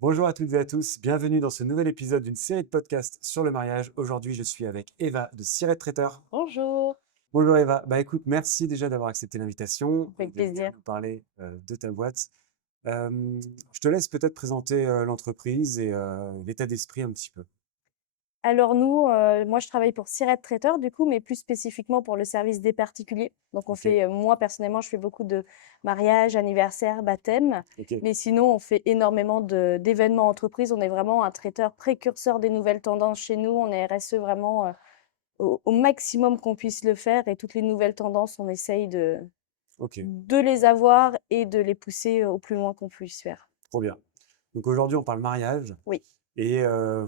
Bonjour à toutes et à tous, bienvenue dans ce nouvel épisode d'une série de podcasts sur le mariage. Aujourd'hui, je suis avec Eva de Sirette Traiteur. Bonjour, Bonjour Eva, bah écoute, merci déjà d'avoir accepté l'invitation et avec de venir plaisir. nous parler de ta boîte. Je te laisse peut-être présenter l'entreprise et l'état d'esprit un petit peu. Alors nous, moi je travaille pour Sirette Traiteur du coup, mais plus spécifiquement pour le service des particuliers. Donc on Ok, fait, moi personnellement, je fais beaucoup de mariages, anniversaires, baptêmes, ok, mais sinon on fait énormément d'événements entreprises. On est vraiment un traiteur précurseur des nouvelles tendances chez nous. On est RSE vraiment au maximum qu'on puisse le faire et toutes les nouvelles tendances, on essaye ok, de les avoir et de les pousser au plus loin qu'on puisse faire. trop bien. Donc aujourd'hui, on parle mariage Oui. et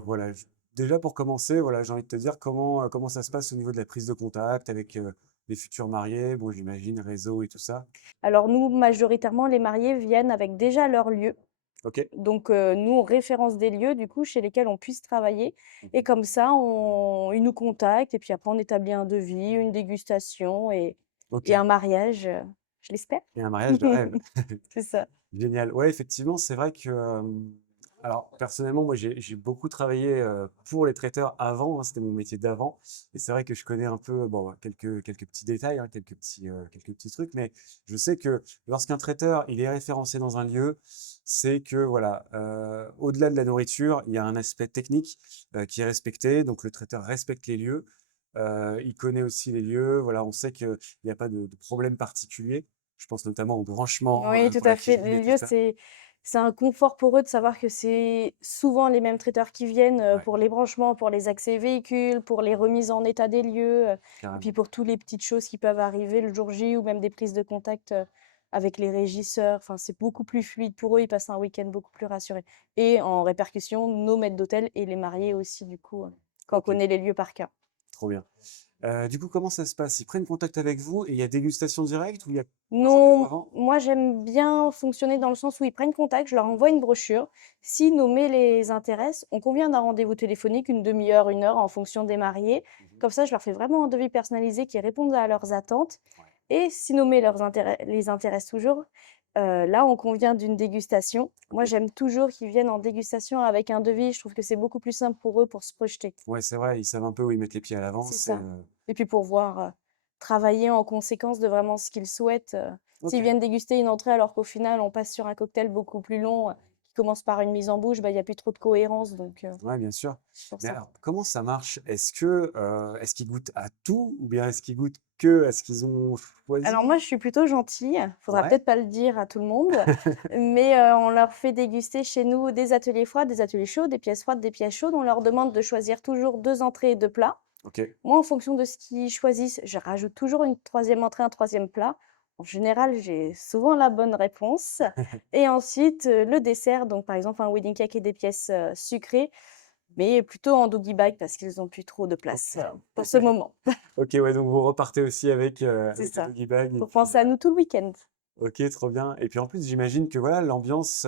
voilà, déjà pour commencer, voilà, j'ai envie de te dire comment ça se passe au niveau de la prise de contact avec les futurs mariés, bon j'imagine réseau et tout ça. Alors nous, majoritairement, les mariés viennent avec déjà leur lieu. Ok. Donc, nous, on référence des lieux, du coup, chez lesquels on puisse travailler et Mhm. comme ça, ils nous contactent et puis après, on établit un devis, une dégustation Ok. et un mariage, je l'espère. Et un mariage de rêve. C'est ça. Génial. Ouais, effectivement, c'est vrai que, alors personnellement, moi, j'ai beaucoup travaillé pour les traiteurs avant, hein, c'était mon métier d'avant. Et c'est vrai que je connais un peu, bon, quelques petits détails, hein, quelques petits trucs, mais je sais que lorsqu'un traiteur, il est référencé dans un lieu, c'est que, voilà, au-delà de la nourriture, il y a un aspect technique qui est respecté. Donc, le traiteur respecte les lieux. Il connaît aussi les lieux. Voilà, on sait qu'il n'y a pas de problème particulier. Je pense notamment au branchement Oui, tout pour la à fait. cuisine et Les tout lieux, ça. c'est un confort pour eux de savoir que c'est souvent les mêmes traiteurs qui viennent, Ouais, pour les branchements, pour les accès véhicules, pour les remises en état des lieux, et puis carrément. pour toutes les petites choses qui peuvent arriver le jour J ou même des prises de contact, avec les régisseurs. Enfin, c'est beaucoup plus fluide pour eux, ils passent un week-end beaucoup plus rassurés et en répercussion, nos maîtres d'hôtel et les mariés aussi du coup, quand on Ok, connaît les lieux par cœur. trop bien. Du coup, comment ça se passe? Ils prennent contact avec vous et il y a dégustation directe ou il y a un rendez-vous Non, avant? moi j'aime bien fonctionner dans le sens où ils prennent contact, je leur envoie une brochure. Si nos mets les intéressent, on convient d'un rendez-vous téléphonique, une demi-heure, une heure en fonction des mariés. Mhm. Comme ça, je leur fais vraiment un devis personnalisé qui répond à leurs attentes. Ouais. Et si nos mets les intéressent toujours, là, on convient d'une dégustation. Ok. Moi, j'aime toujours qu'ils viennent en dégustation avec un devis. Je trouve que c'est beaucoup plus simple pour eux pour se projeter. Ouais, c'est vrai, ils savent un peu où ils mettent les pieds à C'est l'avance. ça. Et puis pour voir, travailler en conséquence de vraiment ce qu'ils souhaitent, Ok. s'ils viennent déguster une entrée alors qu'au final on passe sur un cocktail beaucoup plus long, qui commence par une mise en bouche, bah, il y a plus trop de cohérence donc Ouais, bien sûr. c'est pour Mais ça. alors, comment ça marche? Est-ce qu'ils goûtent à tout ou bien est-ce qu'ils goûtent que à ce qu'ils ont Alors moi choisi? je suis plutôt gentille, faudra Ouais. peut-être pas le dire à tout le monde, mais on leur fait déguster chez nous des ateliers froids, des ateliers chauds, des pièces froides, des pièces chaudes. On leur demande de choisir toujours 2 entrées et 2 plats. Ok. Moi, en fonction de ce qu'ils choisissent, je rajoute toujours une troisième entrée, un troisième plat. En général, j'ai souvent la bonne réponse et ensuite, le dessert, donc par exemple un wedding cake et des pièces, sucrées, mais plutôt en doggy bag parce qu'ils ont plus trop de Ok. place, pour ce moment. Ok, ouais, donc vous repartez aussi C'est avec le ça, doggy bag et pour puis penser à nous tout le week-end. OK, trop bien. Et puis en plus, j'imagine que voilà, l'ambiance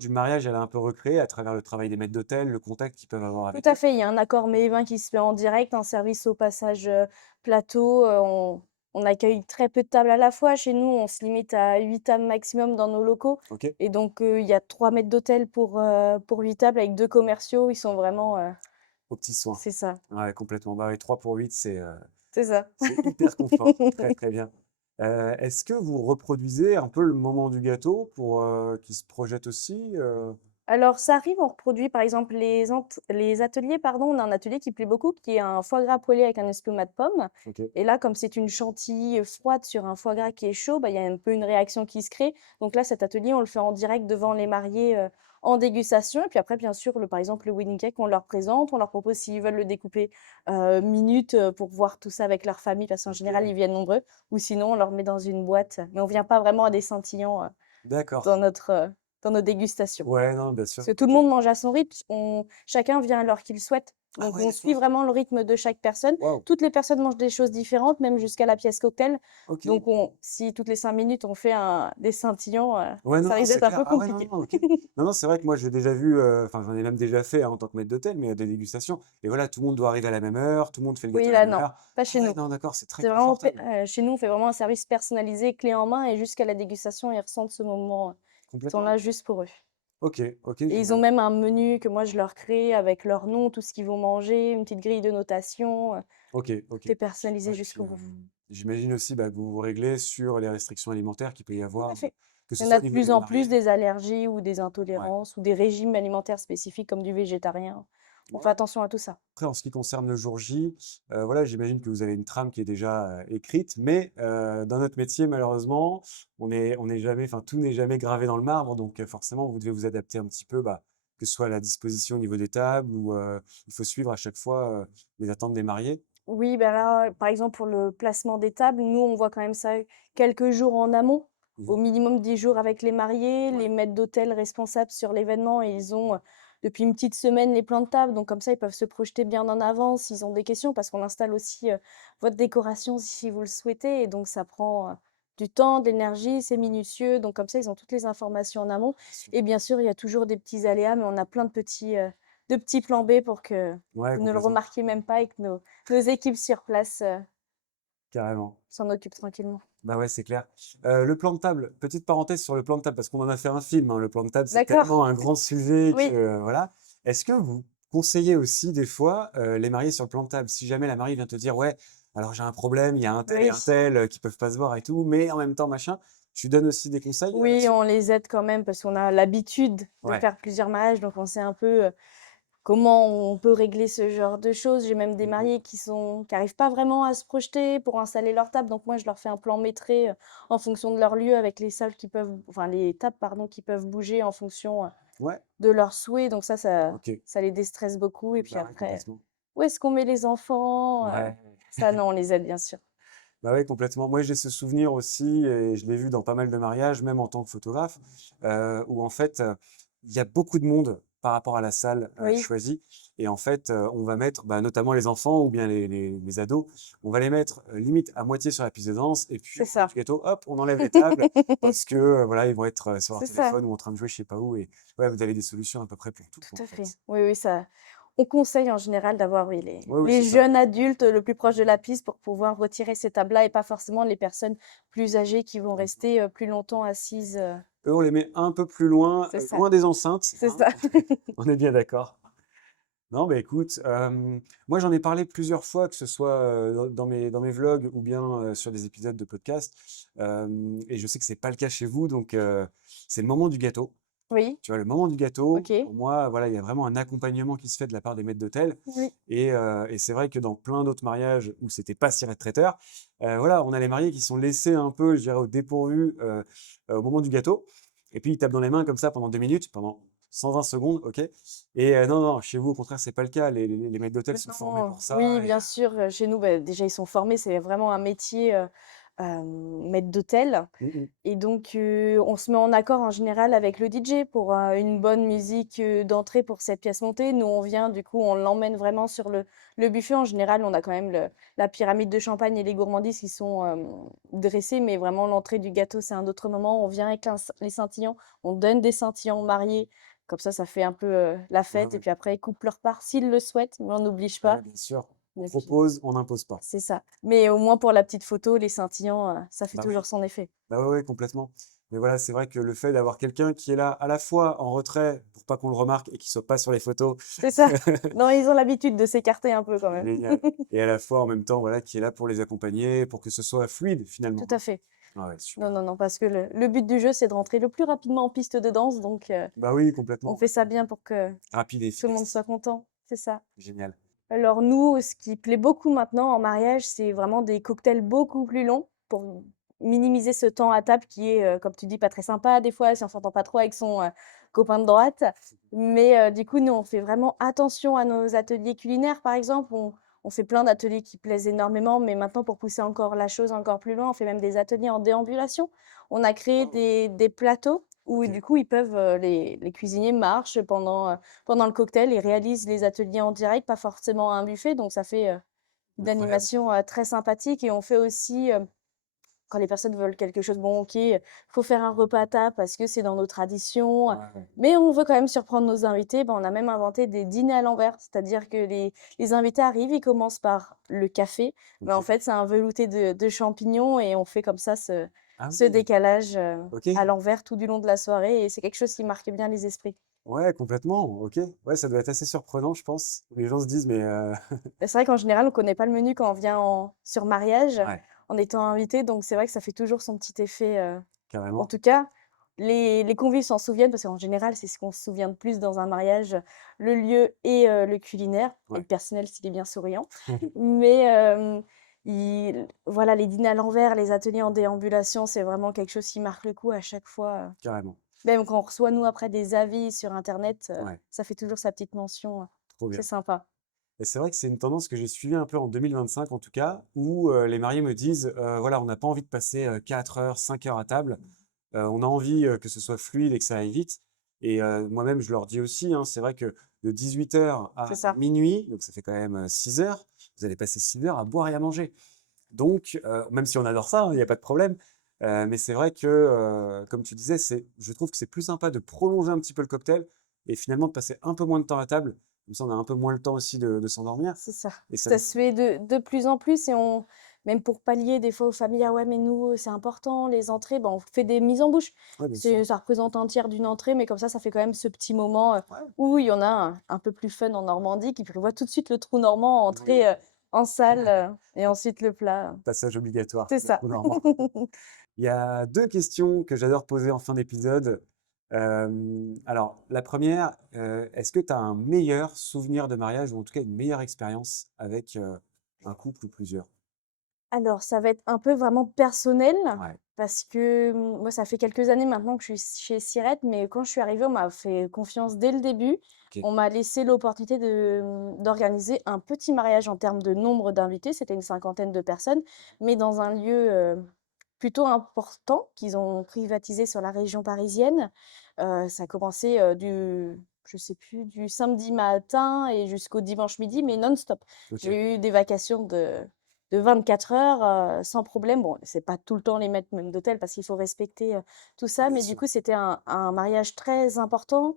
du mariage, elle est un peu recréée à travers le travail des maîtres d'hôtel, le contact qu'ils peuvent avoir Tout avec à eux. fait, il y a un accord mets et vins qui se fait en direct, un service au passage, plateau, on accueille très peu de tables à la fois. Chez nous, on se limite à 8 tables maximum dans nos locaux OK? et donc il y a 3 maîtres d'hôtel pour 8 tables avec 2 commerciaux. Ils sont vraiment, Aux petits soins. c'est ça, Ouais, complètement. Bah oui, 3 pour 8, c'est ça. c'est hyper confort. Très, très bien. Est-ce que vous reproduisez un peu le moment du gâteau pour qu'ils se projettent aussi? Alors ça arrive, on reproduit par exemple les ateliers pardon, on a un atelier qui plaît beaucoup, qui est un foie gras poêlé avec un espuma de pomme OK. et là, comme c'est une chantilly, froide sur un foie gras qui est chaud, bah, il y a un peu une réaction qui se crée. Donc là, cet atelier, on le fait en direct devant les mariés, en dégustation et puis après bien sûr, par exemple, le wedding cake, on leur présente, on leur propose s'ils veulent le découper, minute, pour voir tout ça avec leur famille parce qu'en général, OK. ils viennent nombreux ou sinon on leur met dans une boîte, mais on vient pas vraiment à des scintillants, D'accord. dans dans nos dégustations. Ouais, non, bien Parce sûr. que tout le OK. monde mange à son rythme, chacun vient à l'heure qu'il souhaite. Ah Donc ouais, on suit d'accord. vraiment le rythme de chaque personne. Waouh. Toutes les personnes mangent des choses différentes, même jusqu'à la pièce cocktail. OK. Donc si toutes les 5 minutes on fait des scintillants, Ouais, non, ça non, risque c'est d'être un clair. peu Ah ouais, non, compliqué. non, OK. Non, non, c'est vrai que moi, j'ai déjà vu, enfin, j'en ai même déjà fait, hein, en tant que maître d'hôtel, mais des dégustations. Et voilà, tout le monde doit arriver à la même heure, tout le monde fait le Oui, gâteau à la là même non, heure. pas Ah chez ouais, nous. non, d'accord, c'est très C'est vraiment confortable. chez nous, on fait vraiment un service personnalisé, clé en main et jusqu'à la dégustation, ils ressentent ce moment, ils sont Complètement. là juste pour eux. OK, OK, Et ils ont génial. même un menu que moi je leur crée avec leur nom, tout ce qu'ils vont manger, une petite grille de notation, OK, OK. tout est personnalisé Ouais, puis, jusqu'au bout. j'imagine aussi, bah, que vous vous réglez sur les restrictions alimentaires qu'il peut y Tout à avoir, fait. que Il ce y en a soit au de niveau plus des en plus mariés. des allergies ou des Ouais. intolérances ou des régimes alimentaires spécifiques comme du végétarien. On fait Ouais. attention à tout ça. Après, en ce qui concerne le jour J, voilà, j'imagine que vous avez une trame qui est déjà, écrite, mais, dans notre métier, malheureusement, on est jamais enfin, tout n'est jamais gravé dans le marbre, donc, forcément, vous devez vous adapter un petit peu, bah, que ce soit à la disposition au niveau des tables ou, il faut suivre à chaque fois, les attentes des mariés. Oui, bah là, par exemple, pour le placement des tables, nous, on voit quand même ça quelques jours en amont, au Mmh. minimum 10 jours avec les mariés. Ouais. Les maîtres d'hôtel responsables sur l'événement, ils ont depuis une petite semaine les plans de table. Donc, comme ça, ils peuvent se projeter bien en avance s'ils ont des questions, parce qu'on installe aussi votre décoration si vous le souhaitez. Et donc, ça prend du temps, de l'énergie, c'est minutieux. Donc, comme ça, ils ont toutes les informations en amont. Bien sûr. Et bien sûr, il y a toujours des petits aléas, mais on a plein de petits plans B pour que Ouais, vous ne le complètement, remarquiez même pas et que nos équipes sur place, carrément. s'en occupent tranquillement. Bah, ouais, c'est clair. Le plan de table, petite parenthèse sur le plan de table, parce qu'on en a fait un film, hein. Le plan de table, c'est D'accord, tellement un grand sujet que, oui, voilà. Est-ce que vous conseillez aussi des fois, les mariés sur le plan de table? Si jamais la mariée vient te dire: «Ouais, alors j'ai un problème, il y a un tel et oui. un tel, qui peuvent pas se voir et tout, mais en même temps machin». Tu donnes aussi des conseils, Oui, là-dessus? on les aide quand même parce qu'on a l'habitude de Ouais. faire plusieurs mariages, donc on sait un peu, comment on peut régler ce genre de choses. J'ai même des Mmh mh. mariés qui arrivent pas vraiment à se projeter pour installer leur table, donc moi je leur fais un plan métré, en fonction de leur lieu avec les salles qui peuvent enfin les tables pardon, qui peuvent bouger en fonction, Ouais, de leurs souhaits, donc OK. ça les déstresse beaucoup et puis Bah, ouais, après, complètement. où est-ce qu'on met les enfants? Ouais. Ça non, on les aide bien sûr. Bah, ouais, complètement. Moi, j'ai ce souvenir aussi et je l'ai vu dans pas mal de mariages, même en tant que photographe, où en fait, il y a beaucoup de monde par rapport à la salle, Oui, choisie et en fait, on va mettre, bah, notamment les enfants ou bien les ados, on va les mettre, limite à moitié sur la piste de danse et puis c'est au moment ça. du gâteau, hop, on enlève les tables parce que, voilà, ils vont être, sur leur C'est ça, téléphone ou en train de jouer je sais pas où et ouais, vous avez des solutions à peu près pour tout, quoi, tout en à fait. fait. Oui, oui, ça on conseille en général d'avoir, oui, Oui, oui, les c'est ça. jeunes adultes le plus proche de la piste pour pouvoir retirer ces tables-là et pas forcément les personnes plus âgées qui vont Mmh. rester, plus longtemps assises, Eux, on les met un peu plus loin, c'est ça, loin des enceintes, c'est hein, ça. on est bien d'accord. Non, bah, écoute, moi, j'en ai parlé plusieurs fois, que ce soit, dans mes vlogs ou bien, sur des épisodes de podcast, et je sais que c'est pas le cas chez vous, donc c'est le moment du gâteau. Oui, Tu vois, le moment du gâteau, OK, pour moi, voilà, il y a vraiment un accompagnement qui se fait de la part des maîtres d'hôtel oui, et c'est vrai que dans plein d'autres mariages où c'était pas ciré de traiteur, voilà, on a les mariés qui sont laissés un peu, je dirais, au dépourvu, au moment du gâteau et puis ils tapent dans les mains comme ça pendant 2 minutes, pendant 120 secondes, OK et non, non, chez vous, au contraire, c'est pas le cas. Les maîtres d'hôtel sont formés maintenant, pour ça oui, et bien sûr, chez nous, bah, déjà ils sont formés, c'est vraiment un métier, maître d'hôtel. mmh mh. Et donc, on se met en accord en général avec le DJ pour, une bonne musique, d'entrée pour cette pièce montée. Nous, on vient, du coup, on l'emmène vraiment sur le buffet. En général, on a quand même la pyramide de champagne et les gourmandises qui sont, dressées, mais vraiment l'entrée du gâteau, c'est un autre moment. On vient avec les scintillants, on donne des scintillants aux mariés, comme ça fait un peu, la Ouais, fête et ouais. puis après, ils coupent leur part s'ils le souhaitent, mais on n'oblige pas Ouais, bien sûr. On et puis propose, on n'impose pas. c'est ça. Mais au moins pour la petite photo, les scintillants, ça fait Bah oui. toujours son effet. Bah, ouais, ouais, complètement. Mais voilà, c'est vrai que le fait d'avoir quelqu'un qui est là, à la fois en retrait pour pas qu'on le remarque et qu'il soit pas sur les photos, C'est ça. Non, ils ont l'habitude de s'écarter un peu quand même. génial et à la fois, en même temps, voilà, qui est là pour les accompagner, pour que ce soit fluide Tout finalement, à hein. fait. Ah ouais, Non, super. non, non, parce que le but du jeu, c'est de rentrer le plus rapidement en piste de danse, donc Bah oui, on complètement, fait ouais. ça bien pour que Rapide et tout le monde efficace. soit content. C'est ça. Génial. Alors nous, ce qui plaît beaucoup maintenant en mariage, c'est vraiment des cocktails beaucoup plus longs pour minimiser ce temps à table qui est, comme tu dis, pas très sympa des fois si on s'entend pas trop avec son, copain de droite. Mais, du coup, nous, on fait vraiment attention à nos ateliers culinaires, par exemple. On fait plein d'ateliers qui plaisent énormément, mais maintenant pour pousser encore la chose encore plus loin, on fait même des ateliers en déambulation. On a créé Waouh! des plateaux où OK. du coup, ils peuvent, les cuisiniers marchent pendant le cocktail, ils réalisent les ateliers en direct, pas forcément à un buffet, donc ça fait, une Incroyable. animation, très sympathique et on fait aussi, quand les personnes veulent quelque chose, bon OK, faut faire un repas à table parce que c'est dans nos traditions, Ouais, ouais. mais on veut quand même surprendre nos invités. Ben, on a même inventé des dîners à l'envers, c'est-à-dire que les invités arrivent, ils commencent par le café, mais en OK. fait, c'est un velouté de champignons et on fait comme ça Ah ce oui, décalage, à OK. l'envers tout du long de la soirée et c'est quelque chose qui marque bien les esprits. Ouais, complètement, OK. Ouais, ça doit être assez surprenant, je pense. Les gens se disent: «Mais» Et c'est vrai qu'en général, on connaît pas le menu quand on vient sur mariage, ouais, en étant invité, donc c'est vrai que ça fait toujours son petit effet, en carrément. tout cas, les convives s'en souviennent parce qu'en général, c'est ce qu'on se souvient de plus dans un mariage, le lieu et le culinaire et Ouais, le personnel s'il est bien souriant. Mais il voilà, les dîners à l'envers, les ateliers en déambulation, c'est vraiment quelque chose qui marque le coup à chaque fois, carrément. même quand on reçoit, nous, après des avis sur internet, Ouais, ça fait toujours sa petite mention, trop c'est bien. sympa. Et c'est vrai que c'est une tendance que j'ai suivie un peu en 2025 en tout cas, où, les mariés me disent: Voilà, on n'a pas envie de passer, 4 heures, 5 heures à table. On a envie, que ce soit fluide et que ça aille vite et moi-même je leur dis aussi, hein, c'est vrai que de 18 heures C'est à ça. minuit, donc ça fait quand même, 6 heures, vous allez passer 6 heures à boire et à manger. Donc même si on adore ça, hein, il y a pas de problème, mais c'est vrai que, comme tu disais, je trouve que c'est plus sympa de prolonger un petit peu le cocktail et finalement de passer un peu moins de temps à table. Comme ça, on a un peu moins le temps aussi de s'endormir C'est ça. et ça Ça se fait de plus en plus et on même pour pallier des fois aux familles: «Ah ouais, mais nous, c'est important les entrées», ben, on fait des mises en bouche. ouais, bien sûr. C'est ça représente un tiers d'une entrée, mais comme ça fait quand même ce petit moment, Ouais. où il y en a un peu plus fun en Normandie qui prévoit tout de suite le trou normand, Oui, entrée, en salle, et ensuite le plat. passage obligatoire, C'est le ça. trou normand. Il y a 2 questions que j'adore poser en fin d'épisode. Alors la première, est-ce que tu as un meilleur souvenir de mariage ou en tout cas une meilleure expérience avec, un couple ou plusieurs? Alors, ça va être un peu vraiment personnel Ouais, parce que, moi, ça fait quelques années maintenant que je suis chez Siret, mais quand je suis arrivée, on m'a fait confiance dès le début. OK. On m'a laissé l'opportunité d'organiser un petit mariage en termes de nombre d'invités, c'était une cinquantaine de personnes, mais dans un lieu, plutôt important qu'ils ont privatisé sur la région parisienne. Ça a commencé, je sais plus, du samedi matin et jusqu'au dimanche midi, mais non-stop. OK. J'ai eu des vacations de 24 heures, sans problème. Bon, c'est pas tout le temps les mêmes d'hôtel parce qu'il faut respecter, tout ça, Bien mais du sûr. coup, c'était un mariage très important,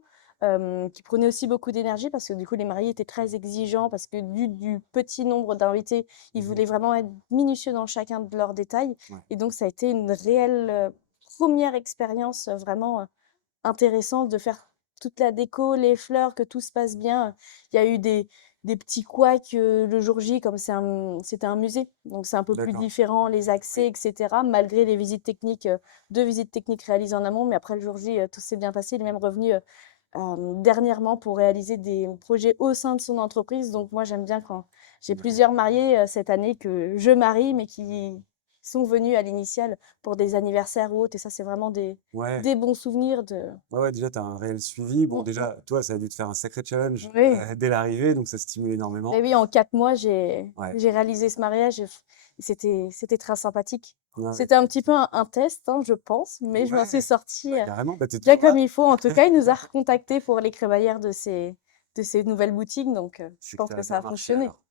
qui prenait aussi beaucoup d'énergie parce que du coup, les mariés étaient très exigeants parce que du petit nombre d'invités, ils Mmh. voulaient vraiment être minutieux dans chacun de leurs détails Ouais. et donc ça a été une réelle, 1re expérience, vraiment, intéressante de faire toute la déco, les fleurs, que tout se passe bien. Il y a eu des petits couacs, le jour J, comme c'était un musée, donc c'est un peu plus D'accord. différent, les accès Oui. et cetera, malgré les visites techniques, 2 visites techniques réalisées en amont, mais après le jour J, tout s'est bien passé. Il est même revenu, dernièrement pour réaliser des projets au sein de son entreprise, donc moi j'aime bien quand j'ai Ouais. plusieurs mariés, cette année que je marie, mais qui sont venus à l'initiale pour des anniversaires ou autres et ça, c'est vraiment Ouais. des bons souvenirs de Ouais, ouais, déjà tu as un réel suivi. Bon mmh mh. déjà, toi, ça a dû te faire un sacré challenge, Oui, dès l'arrivée, donc ça stimule mais énormément. oui, en 4 mois, Ouais. j'ai réalisé ce mariage et c'était très sympathique. Ouais, ouais, C'était un petit peu un test, hein, je pense, mais je m'en suis ouais, sortie, bah, carrément, bah, tu bien toujours comme là. il faut. En tout cas, il nous a recontactés pour les crémaillères de ces nouvelles boutiques, donc je C'est que pense ça que a ça bien a marché fonctionné. alors.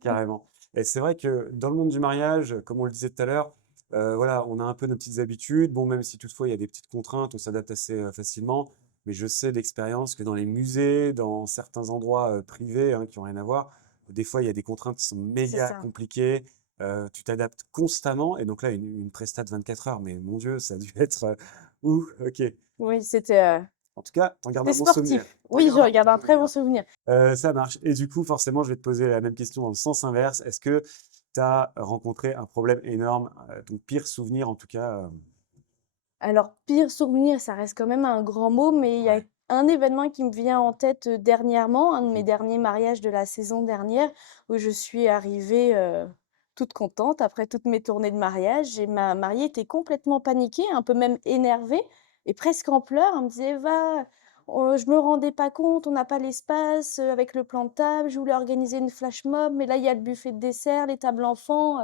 Carrément. Et c'est vrai que dans le monde du mariage, comme on le disait tout à l'heure, voilà, on a un peu nos petites habitudes. Bon, même si toutefois il y a des petites contraintes, on s'adapte assez, facilement. Mais je sais d'expérience que dans les musées, dans certains endroits, privés, hein, qui ont rien à voir, des fois il y a des contraintes qui sont C'est méga ça. compliquées. Tu t'adaptes constamment et donc là une presta de 24 heures, mais mon Dieu, ça a dû être, ouh, OK. Oui, En tout cas, tu en gardes c'était un bon souvenir. sportif. Tu en Oui, je gardes un bon regarde un très bon souvenir. souvenir. Ça marche et du coup, forcément, je vais te poser la même question dans le sens inverse. Est-ce que tu as rencontré un problème énorme, ton pire souvenir en tout cas, Alors, pire souvenir, ça reste quand même un grand mot, mais il y a ouais. un événement qui me vient en tête, dernièrement, un de mes Mmh. derniers mariages de la saison dernière, où je suis arrivée, toute contente après toutes mes tournées de mariage et ma mariée était complètement paniquée, un peu même énervée et presque en pleurs. Elle me disait: «Va, je me rendais pas compte, on n'a pas l'espace, avec le plan de table, je voulais organiser une flash mob, mais là, il y a le buffet de dessert, les tables enfants,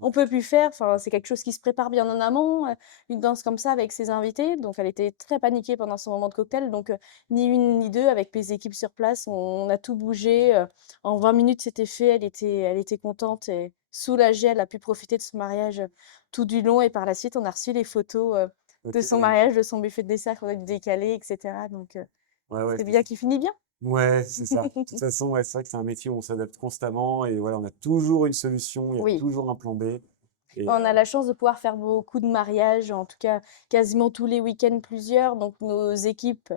on Ouais, peut plus faire, enfin, c'est quelque chose qui se prépare bien en amont, une danse comme ça avec ses invités. Donc elle était très paniquée pendant ce moment de cocktail, donc ni une ni 2 avec les équipes sur place, on a tout bougé, en 20 minutes, c'était fait. Elle était contente et soulagée. Elle a pu profiter de ce mariage, tout du long et par la suite, on a reçu les photos, de son OK. mariage, de son buffet de dessert qu'on a dû décaler et cetera, donc Ouais, ouais, c'est bien qui finit bien. ouais, c'est ça. De toute façon, ouais, c'est vrai que c'est un métier où on s'adapte constamment et voilà, on a toujours une solution, il y a Oui. toujours un plan B. Et On a la chance de pouvoir faire beaucoup de mariages, en tout cas quasiment tous les week-ends, plusieurs. Donc nos équipes,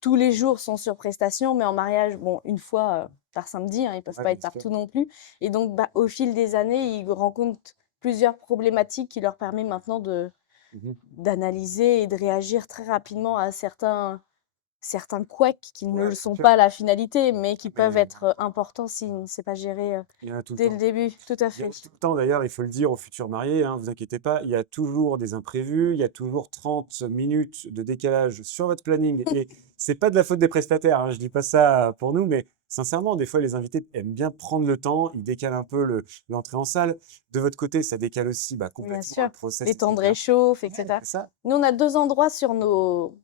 tous les jours sont sur prestation, mais en mariage, bon, une fois par samedi, hein, ils peuvent ouais, pas bien être sûr. partout non plus. Et donc, bah, au fil des années, ils rencontrent plusieurs problématiques qui leur permettent maintenant Mmh. d'analyser et de réagir très rapidement à certains couacs qui ne Ouais, le bien sont sûr. pas à la finalité, mais qui peuvent Mais être importants si c'est pas géré il y en a tout le dès le temps. début. Tout à Il y en fait. a tout le temps d'ailleurs, il faut le dire aux futurs mariés, hein, vous inquiétez pas, il y a toujours des imprévus, il y a toujours 30 minutes de décalage sur votre planning. Et c'est pas de la faute des prestataires, hein, je dis pas ça pour nous, mais sincèrement, des fois, les invités aiment bien prendre le temps, ils décalent un peu l'entrée en salle. De votre côté, ça décale aussi bah, Bien complètement sûr, le process, les temps de etc. réchauffe, Ouais, etc. c'est ça. Nous, on a 2 endroits sur nos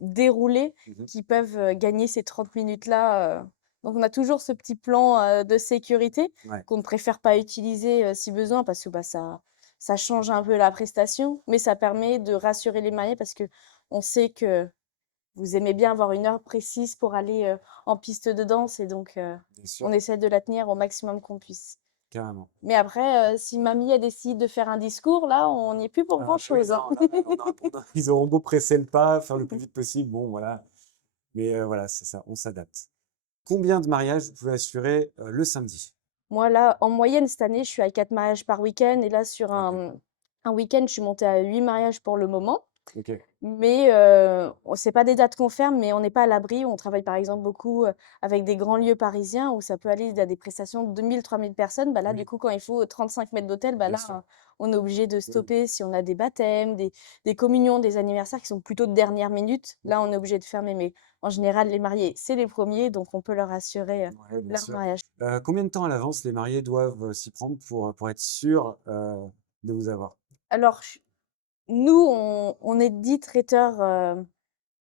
déroulés Mhm. qui peuvent, gagner ces 30 minutes-là, donc on a toujours ce petit plan, de sécurité Ouais, qu'on ne préfère pas utiliser, si besoin parce que, bah, ça change un peu la prestation, mais ça permet de rassurer les mariés parce qu'on sait que vous aimez bien avoir une heure précise pour aller, en piste de danse et donc bien sûr, on essaie de la tenir au maximum qu'on puisse. carrément. Mais après, si mamie, elle décide de faire un discours, là, on n'y est plus pour Ah, bah oui, grand-chose, hein. non, là, ils auront beau presser le pas, faire le plus vite possible, bon, voilà. Mais voilà, c'est ça, on s'adapte. Combien de mariages vous pouvez assurer le samedi? Moi, là, en moyenne, cette année, je suis à 4 mariages par week-end et là, sur Ok, un week-end, je suis montée à 8 mariages pour le moment. ok. Mais c'est pas des dates qu'on ferme, mais on n'est pas à l'abri. On travaille, par exemple, beaucoup, avec des grands lieux parisiens où ça peut aller à des prestations de 2 000 3 000 personnes. Bah, là, du Oui, coup, quand il faut 35 mètres d'hôtel, bah, bien là, sûr. on est obligé de Oui, stopper si on a des baptêmes, des communions, des anniversaires qui sont plutôt de dernière minute. Là, oui, on est obligé de fermer, mais en général, les mariés, c'est les premiers, donc on peut leur assurer, ouais, bien leur sûr. mariage. Combien de temps à l'avance les mariés doivent s'y prendre pour être sûrs de vous avoir? Alors, nous, on est dit traiteurs,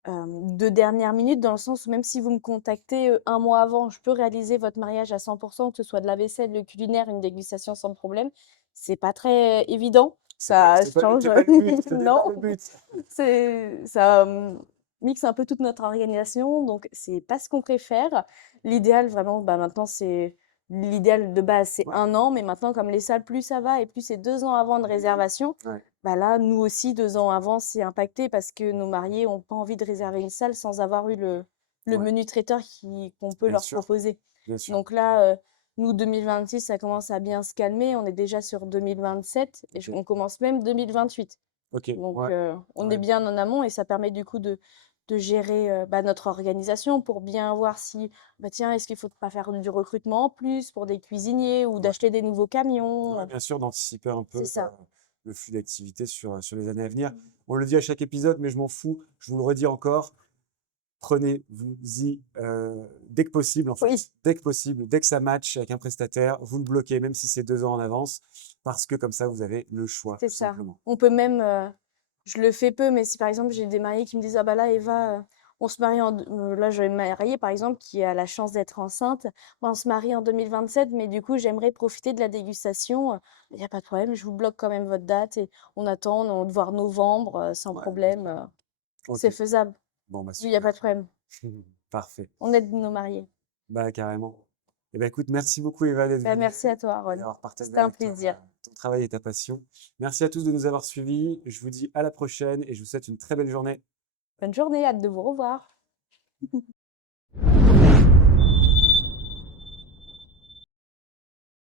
de dernière minute dans le sens où même si vous me contactez, 1 mois avant, je peux réaliser votre mariage à 100 que ce soit de la vaisselle, le culinaire, une dégustation sans problème. C'est pas très évident, ça change C'est pas le but, ce n'est pas non, le but. ça, mixe un peu toute notre organisation, donc c'est pas ce qu'on préfère. L'idéal vraiment, bah, maintenant l'idéal de base, c'est Ouais, 1 an, mais maintenant comme les salles, plus ça va et plus c'est 2 ans avant de réservation, ouais, bah là, nous aussi, 2 ans avant, c'est impacté parce que nos mariés ont pas envie de réserver une salle sans avoir eu le ouais, menu traiteur qu'on peut bien leur sûr, proposer. bien sûr. Donc là, nous, 2026, ça commence à bien se calmer. On est déjà sur 2027 et Ok, on commence même 2028. ok, Donc, ouais, on est ouais, bien en amont et ça permet du coup de gérer bah, notre organisation pour bien voir si, bah, tiens, est-ce qu'il faut pas faire du recrutement en plus pour des cuisiniers ou ouais. d'acheter des nouveaux Ouais, camions. bien sûr, d'anticiper un C'est peu ça. le flux d'activité sur les années à venir. On le dit à chaque épisode, mais je m'en fous. Je vous le redis encore. Prenez-vous-y dès que possible, en Oui. fait. Dès que possible, dès que ça match avec un prestataire, vous le bloquez, même si c'est 2 ans en avance, parce que comme ça, vous avez le choix, C'est tout ça. simplement. On peut même, je le fais peu, mais si par exemple j'ai des mariés qui me disent: «Ah bah là Eva, on se marie là je vais me marier par exemple qui a la chance d'être enceinte. Bah, on se marie en 2027 mais du coup j'aimerais profiter de la dégustation», il y a pas de problème, je vous bloque quand même votre date et on de voir novembre, sans Ouais, bien problème, sûr. Ok. c'est faisable. Bon, bah Oui, il y a super. pas de problème. Parfait. On aide nos mariés. Bah, carrément. Eh ben, écoute, merci beaucoup, Eva, d'être Bah, venue merci à toi et Aaron. d'avoir partagé C'était un avec toi plaisir. ton travail et ta passion. Merci à tous de nous avoir suivis. Je vous dis à la prochaine et je vous souhaite une très belle journée. Bonne journée, hâte de vous revoir.